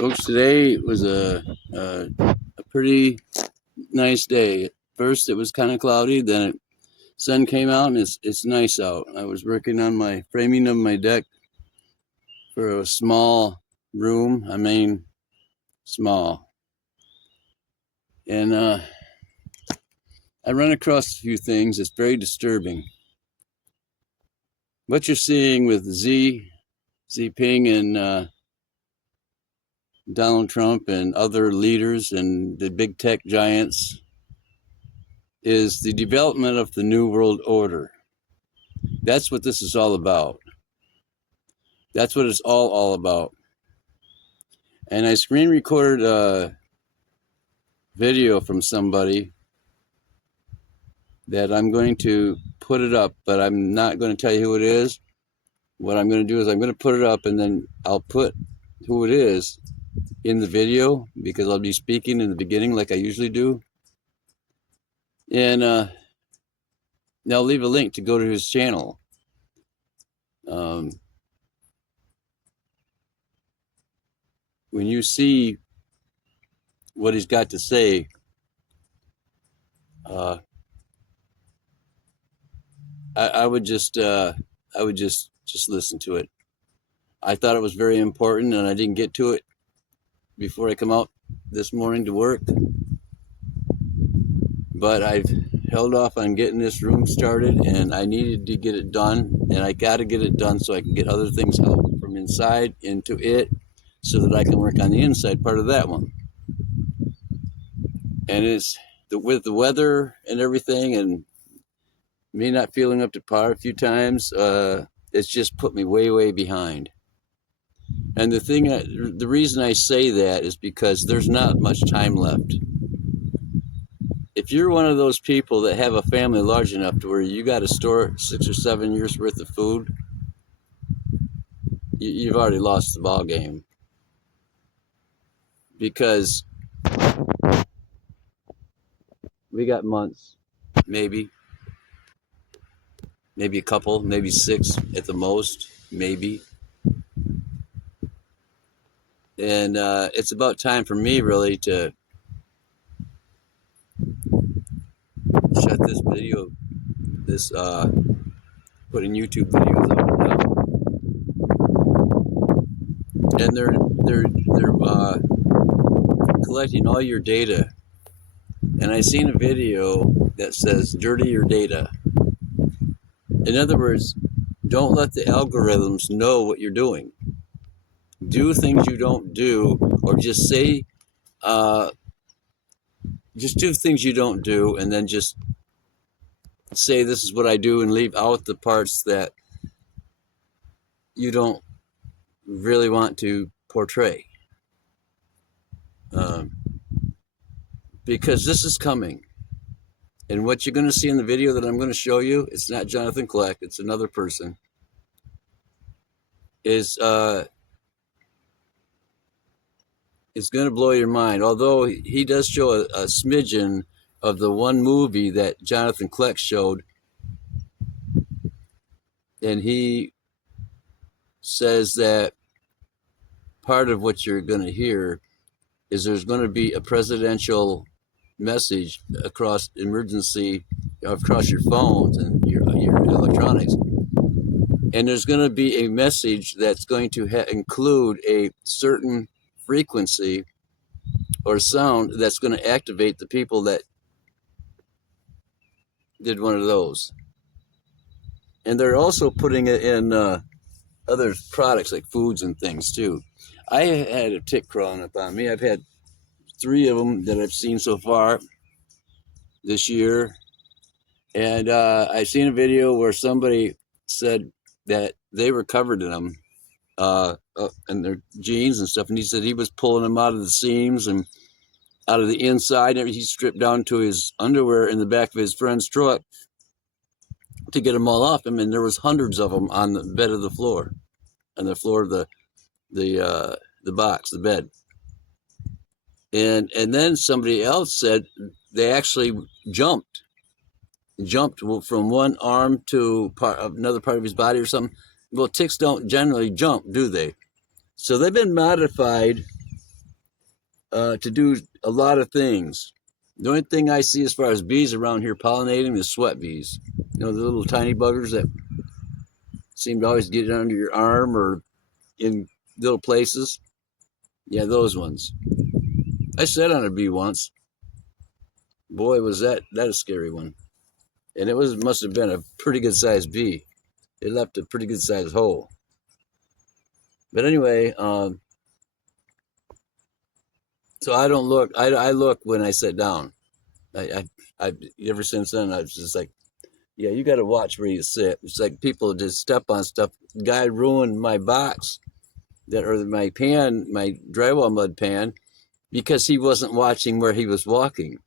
Folks, today was a pretty nice day. At first, it was kind of cloudy. Then sun came out, and it's nice out. I was working on my framing of my deck for a small room. I mean, small. And I run across a few things. It's very disturbing. What you're seeing with Xi Jinping and Donald Trump and other leaders and the big tech giants is the development of the New World Order. That's what this is all about. That's what it's all about. And I screen recorded a video from somebody that I'm going to put it up, but I'm not going to tell you who it is. What I'm going to do is I'm going to put it up, and then I'll put who it is in the video, because I'll be speaking in the beginning like I usually do. And I'll leave a link to go to his channel. When you see what he's got to say, I would just listen to it. I thought it was very important, and I didn't get to it before I come out this morning to work. But I've held off on getting this room started, and I needed to get it done, and I got to get it done so I can get other things out from inside into it, so that I can work on the inside part of that one. And it's with the weather and everything, and me not feeling up to par a few times, it's just put me way behind. And the reason I say that is because there's not much time left. If you're one of those people that have a family large enough to where you got to store 6 or 7 years worth of food, you've already lost the ball game. Because we got months, maybe a couple, maybe 6 at the most, maybe. And it's about time for me really to shut this video, putting YouTube videos up now. And they're collecting all your data. And I seen a video that says dirty your data. In other words, don't let the algorithms know what you're doing. Do things you don't do, or just say, just do things you don't do, and then just say this is what I do, and leave out the parts that you don't really want to portray. Because this is coming. And what you're going to see in the video that I'm going to show you, it's not Jonathan Kleck, it's another person, is going to blow your mind. Although he does show a smidgen of the one movie that Jonathan Kleck showed, and he says that part of what you're going to hear is there's going to be a presidential message across your phones and your electronics, and there's going to be a message that's going to include a certain frequency or sound that's going to activate the people that did one of those. And they're also putting it in other products like foods and things too. I had a tick crawling up on me. I've had 3 of them that I've seen so far this year. And I seen a video where somebody said that they were covered in them, in their jeans and stuff. And he said he was pulling them out of the seams and out of the inside. And he stripped down to his underwear in the back of his friend's truck to get them all off him. And there was hundreds of them on the bed of the floor, on the floor of the box, the bed. And then somebody else said they actually jumped from one arm to another part of his body or something. Well, ticks don't generally jump, do they? So they've been modified to do a lot of things. The only thing I see as far as bees around here pollinating is sweat bees. You know, the little tiny buggers that seem to always get under your arm or in little places. Yeah, those ones. I sat on a bee once. Boy, was that a scary one. And it must have been a pretty good sized bee. It left a pretty good sized hole. But anyway, so I don't look. I look when I sit down. I ever since then I was just like, yeah, you got to watch where you sit. It's like people just step on stuff. Guy ruined my box or my pan, my drywall mud pan, because he wasn't watching where he was walking,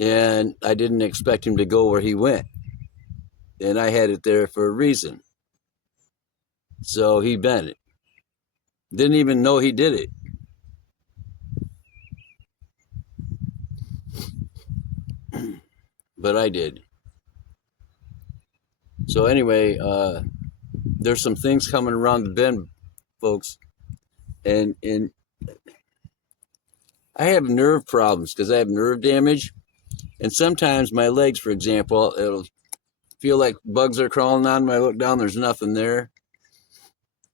and I didn't expect him to go where he went, and I had it there for a reason. So he bent it. Didn't even know he did it. But I did. So anyway, there's some things coming around the bend, folks, and I have nerve problems because I have nerve damage, and sometimes my legs, for example, it'll feel like bugs are crawling on me. I look down, there's nothing there.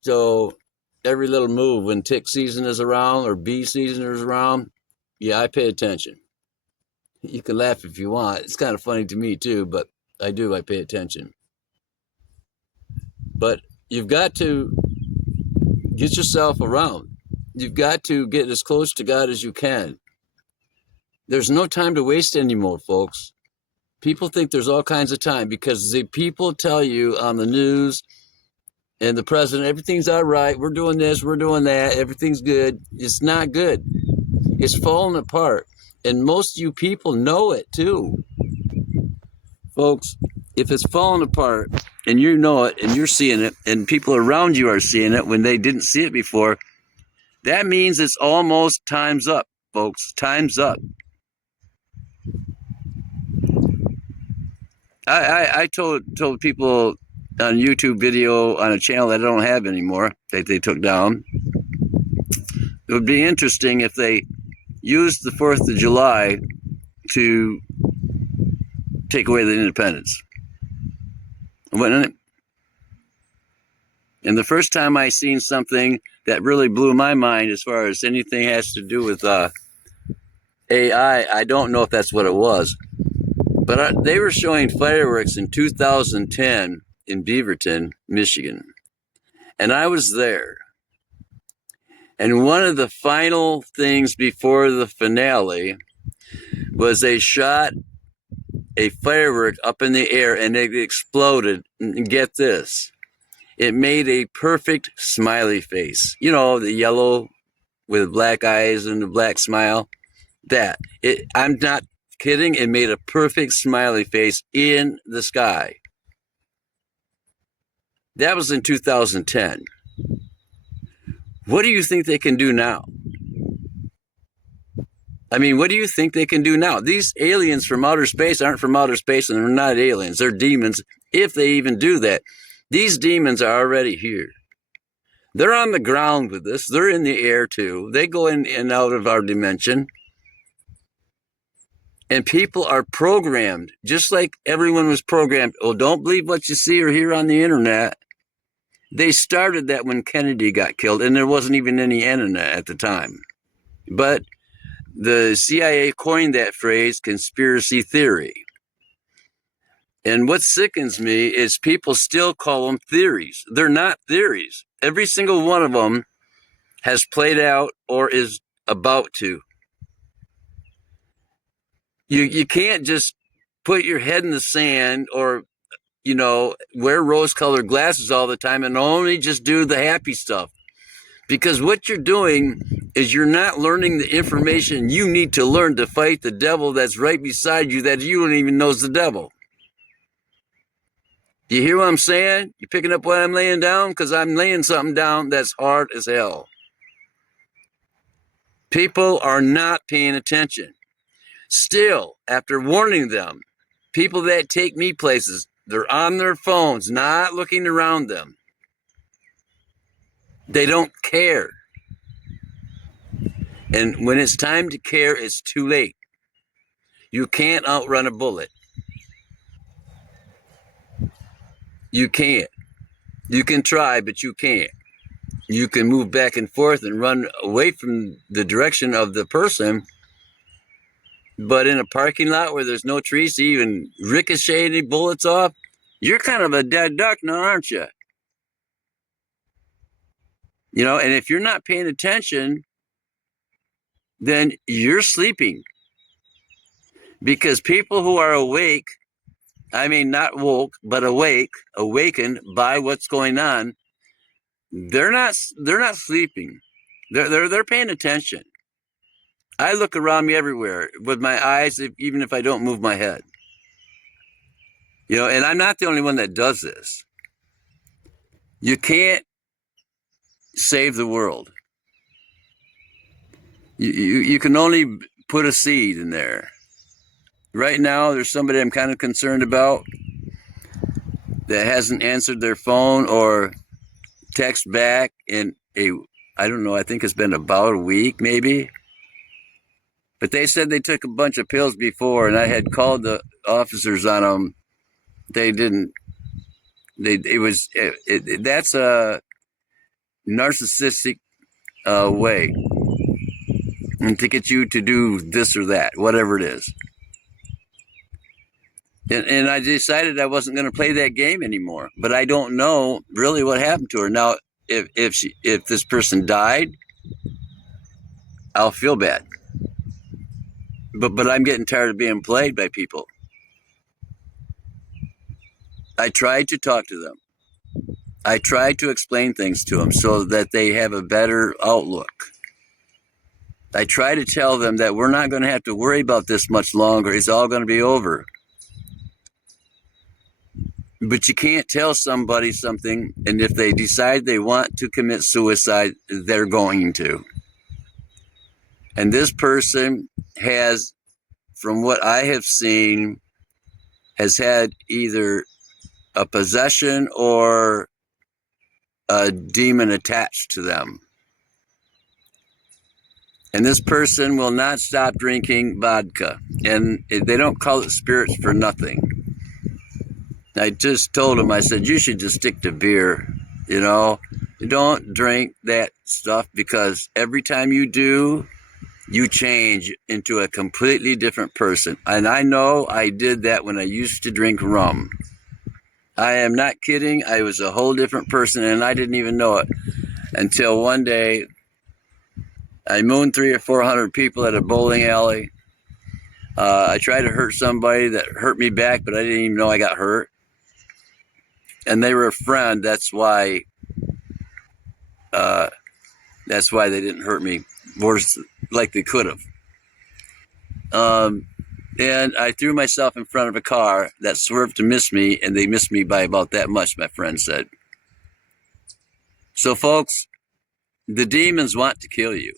So every little move when tick season is around or bee season is around, yeah, I pay attention. You can laugh if you want. It's kind of funny to me too, but I pay attention. But you've got to get yourself around. You've got to get as close to God as you can. There's no time to waste anymore, folks. People think there's all kinds of time because the people tell you on the news and the president, everything's all right, we're doing this, we're doing that, everything's good. It's not good. It's falling apart. And most of you people know it too. Folks, if it's falling apart and you know it and you're seeing it and people around you are seeing it when they didn't see it before, that means it's almost time's up, folks. Time's up. I told people on YouTube video on a channel that I don't have anymore that they took down. It would be interesting if they used the 4th of July to take away the independence. Wouldn't it? And the first time I seen something that really blew my mind as far as anything has to do with AI, I don't know if that's what it was, but they were showing fireworks in 2010 in Beaverton, Michigan. And I was there. And one of the final things before the finale was they shot a firework up in the air and it exploded. And get this, it made a perfect smiley face. You know, the yellow with black eyes and the black smile. I'm not kidding. It made a perfect smiley face in the sky. That was in 2010. What do you think they can do now? I mean, what do you think they can do now? These aliens from outer space aren't from outer space, and they're not aliens. They're demons, if they even do that. These demons are already here. They're on the ground with us. They're in the air, too. They go in and out of our dimension. And people are programmed, just like everyone was programmed. Oh, don't believe what you see or hear on the internet. They started that when Kennedy got killed, and there wasn't even any internet at the time. But the CIA coined that phrase, conspiracy theory. And what sickens me is people still call them theories. They're not theories. Every single one of them has played out or is about to. You can't just put your head in the sand or, wear rose-colored glasses all the time and only just do the happy stuff. Because what you're doing is you're not learning the information you need to learn to fight the devil that's right beside you that you don't even know is the devil. Do you hear what I'm saying? You picking up what I'm laying down? Because I'm laying something down that's hard as hell. People are not paying attention. Still, after warning them, people that take me places, they're on their phones, not looking around them. They don't care. And when it's time to care, it's too late. You can't outrun a bullet. You can't. You can try, but you can't. You can move back and forth and run away from the direction of the person, but in a parking lot where there's no trees to even ricochet any bullets off, you're kind of a dead duck now, aren't you? And if you're not paying attention, then you're sleeping. Because people who are awake, I mean, not woke, but awakened by what's going on, they're not sleeping. They're paying attention. I look around me everywhere with my eyes, even if I don't move my head. And I'm not the only one that does this. You can't save the world. You can only put a seed in there. Right now, there's somebody I'm kind of concerned about that hasn't answered their phone or text back in I don't know, I think it's been about a week maybe. But they said they took a bunch of pills before, and I had called the officers on them. They didn't. That's a narcissistic way, and to get you to do this or that, whatever it is. And I decided I wasn't going to play that game anymore. But I don't know really what happened to her. Now, if this person died, I'll feel bad. But I'm getting tired of being played by people. I tried to talk to them. I tried to explain things to them so that they have a better outlook. I try to tell them that we're not going to have to worry about this much longer. It's all going to be over. But you can't tell somebody something, and if they decide they want to commit suicide, they're going to. And this person has, from what I have seen, has had either a possession or a demon attached to them. And this person will not stop drinking vodka. And they don't call it spirits for nothing. I just told him, I said, you should just stick to beer. Don't drink that stuff, because every time you do, you change into a completely different person. And I know I did that when I used to drink rum. I am not kidding. I was a whole different person, and I didn't even know it until one day I mooned 300 or 400 people at a bowling alley. I tried to hurt somebody that hurt me back, but I didn't even know I got hurt. And they were a friend. That's why they didn't hurt me worse like they could have. And I threw myself in front of a car that swerved to miss me, and they missed me by about that much, my friend said. So, folks, the demons want to kill you.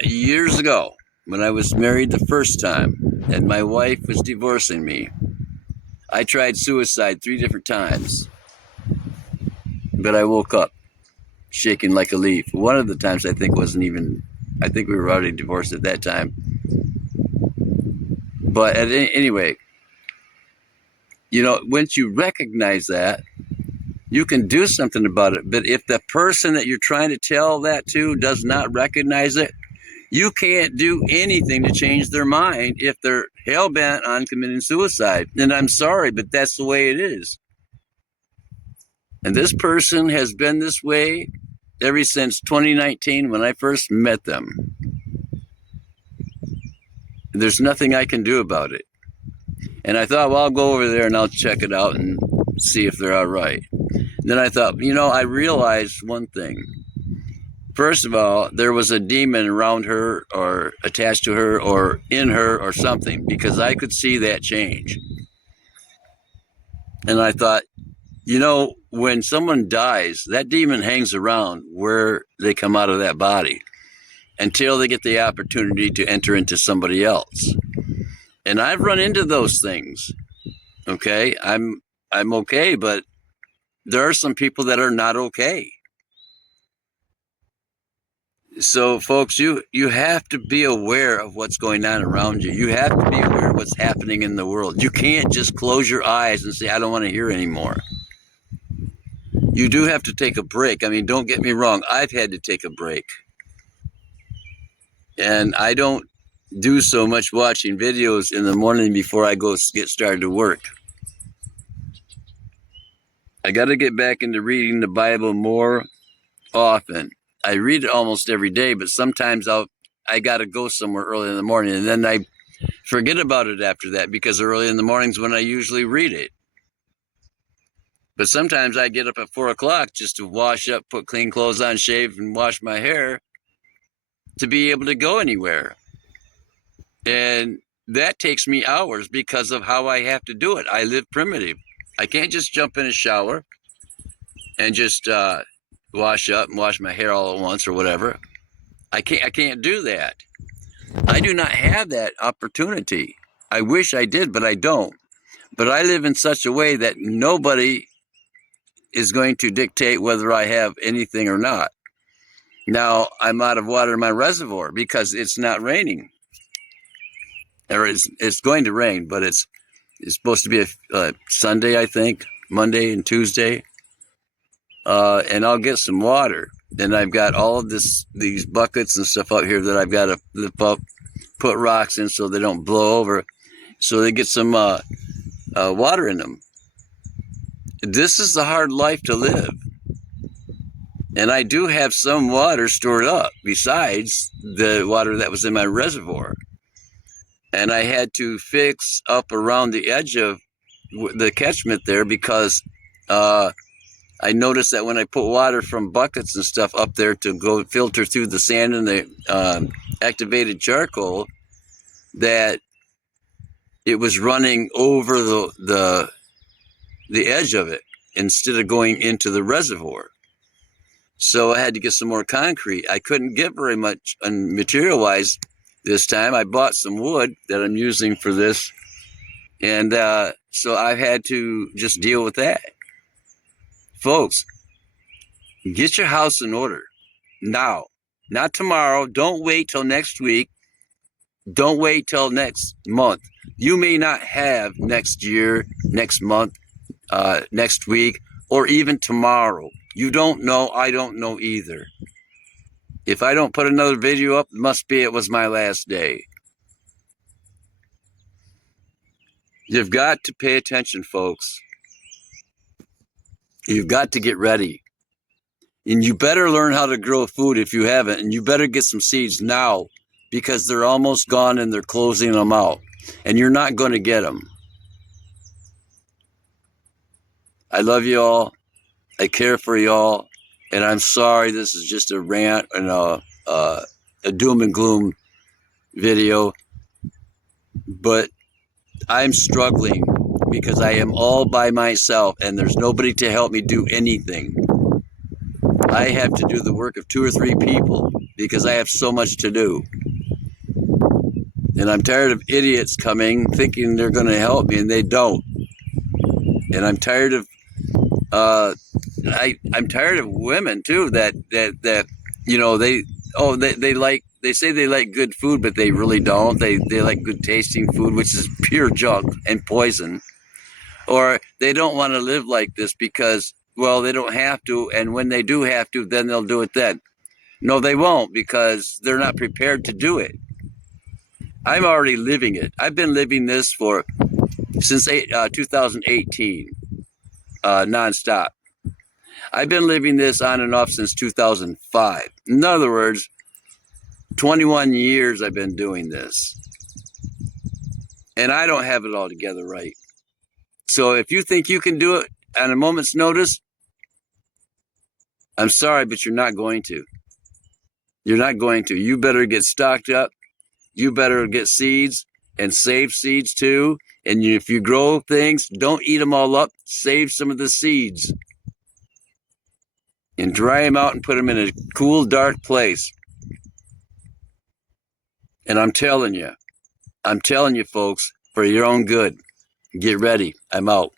Years ago, when I was married the first time, and my wife was divorcing me, I tried suicide 3 different times. But I woke up shaking like a leaf. One of the times I think we were already divorced at that time. But anyway, once you recognize that, you can do something about it. But if the person that you're trying to tell that to does not recognize it, you can't do anything to change their mind if they're hell-bent on committing suicide. And I'm sorry, but that's the way it is. And this person has been this way ever since 2019 when I first met them. There's nothing I can do about it. And I thought, well, I'll go over there and I'll check it out and see if they're all right. Then I thought, I realized one thing. First of all, there was a demon around her or attached to her or in her or something, because I could see that change. And I thought, when someone dies, that demon hangs around where they come out of that body until they get the opportunity to enter into somebody else. And I've run into those things. Okay, I'm okay, but there are some people that are not okay. So, folks, you have to be aware of what's going on around you. You have to be aware of what's happening in the world. You can't just close your eyes and say, I don't want to hear anymore. You do have to take a break. I mean, don't get me wrong. I've had to take a break. And I don't do so much watching videos in the morning before I go get started to work. I got to get back into reading the Bible more often. I read it almost every day, but sometimes I got to go somewhere early in the morning, and then I forget about it after that, because early in the morning's when I usually read it. But sometimes I get up at 4 o'clock just to wash up, put clean clothes on, shave, and wash my hair to be able to go anywhere. And that takes me hours because of how I have to do it. I live primitive. I can't just jump in a shower and just wash up and wash my hair all at once or whatever. I can't do that. I do not have that opportunity. I wish I did, but I don't. But I live in such a way that nobody is going to dictate whether I have anything or not. Now, I'm out of water in my reservoir because it's not raining. Or it's going to rain, but it's supposed to be a Sunday, I think, Monday and Tuesday. And I'll get some water. And I've got all of these buckets and stuff out here that I've got to lift up, put rocks in so they don't blow over, so they get some water in them. This is the hard life to live. And I do have some water stored up besides the water that was in my reservoir. And I had to fix up around the edge of the catchment there because I noticed that when I put water from buckets and stuff up there to go filter through the sand and the activated charcoal, that it was running over the edge of it instead of going into the reservoir. So I had to get some more concrete. I couldn't get very much material-wise this time. I bought some wood that I'm using for this, and so I had to just deal with that. Folks, get your house in order now, not tomorrow. Don't wait till next week. Don't wait till next month. You may not have next year, next month, next week, or even tomorrow. You don't know. I don't know either. If I don't put another video up, it must be it was my last day. You've got to pay attention, folks. You've got to get ready. And you better learn how to grow food if you haven't. And you better get some seeds now, because they're almost gone and they're closing them out. And you're not going to get them. I love you all. I care for y'all. And I'm sorry this is just a rant and a doom and gloom video. But I'm struggling because I am all by myself and there's nobody to help me do anything. I have to do the work of 2 or 3 people because I have so much to do. And I'm tired of idiots coming thinking they're going to help me and they don't. And I'm tired of I'm tired of women too that you know they say they like good food, but they really don't. They like good tasting food, which is pure junk and poison. Or they don't want to live like this because, well, they don't have to, and when they do have to, then they'll do it then. No, they won't, because they're not prepared to do it. I'm already living it. I've been living this since 2018, nonstop. I've been living this on and off since 2005. In other words, 21 years I've been doing this. And I don't have it all together right. So if you think you can do it on a moment's notice, I'm sorry, but you're not going to. You're not going to. You better get stocked up. You better get seeds and save seeds too. And if you grow things, don't eat them all up. Save some of the seeds. And dry them out and put them in a cool, dark place. And I'm telling you, folks, for your own good, get ready. I'm out.